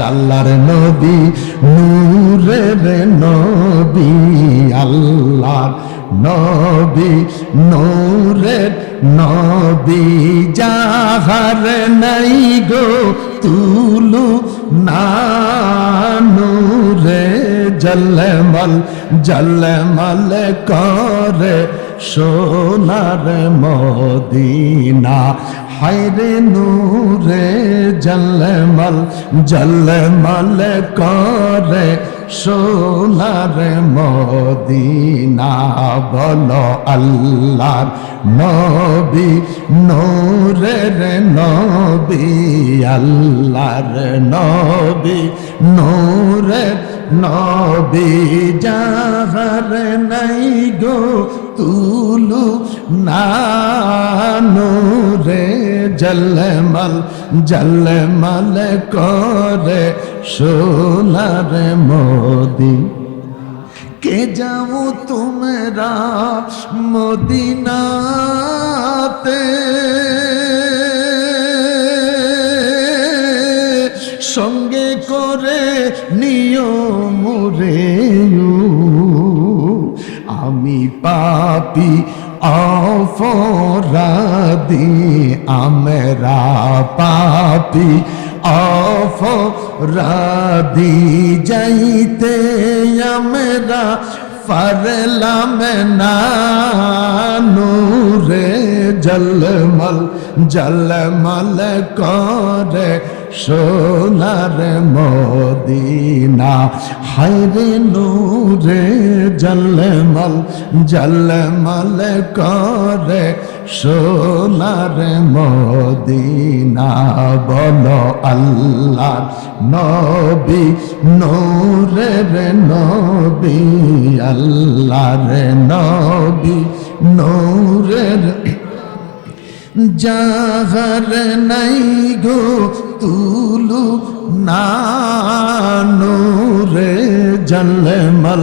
আল্লাহর নবী, নূরের নবী, আল্লাহর নবী, নূরের নবী, যাহার নাই গো তুলু না, নূরে জলমল জলমল করে সোনার মদিনা। হায়রে নূরে জলমল জলমল করে সোনার মদিনা বলো আল্লাহর নবী নূরের নবী, আল্লাহর নবী নূরের নবী, যাহার নাই গো তুলু নানুরে জলমল জলমল করে সোনার মোদি। কে যাও তোমরা মদিনাতে? সঙ্গে করে নিয়ম রে আমি পাপি অফরাদি আমরা পাপি অফরাদি যাইতে আমরা পারলাম না নূরে জলমল জলমল করে সোনার মদিনা। হায়রে নূরে, জলমল জলমল করে সোনার মদিনা। বলো আল্লাহ নবী নূরের নবী, আল্লাহর নবী, নূরের যাহার নাই গো নানুরে, জলমল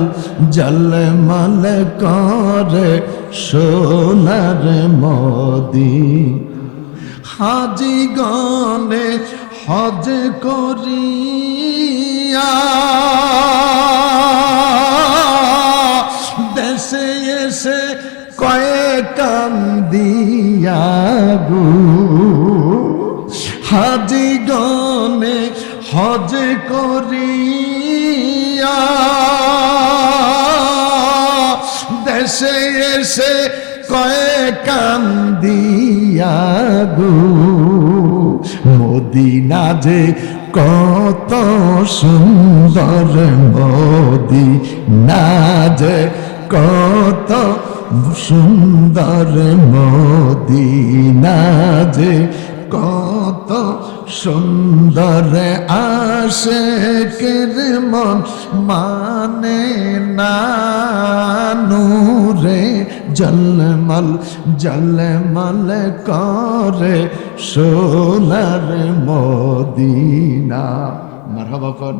জলমল করে সোনার মোদি। হাজি গনে হজ করিয়া দেশে এসে কয়েক কান্দিয়া গো হজ করিয়া দেশে এসে কয়েক কান্দিয়া গো। যে কত সুন্দর মোদি না যে কত সুন্দর, মদিনা যে কত সুন্দর আসে মন মানে না নূরে জলমল জলমল করে সোনার মদিনা। মারহাবা কর।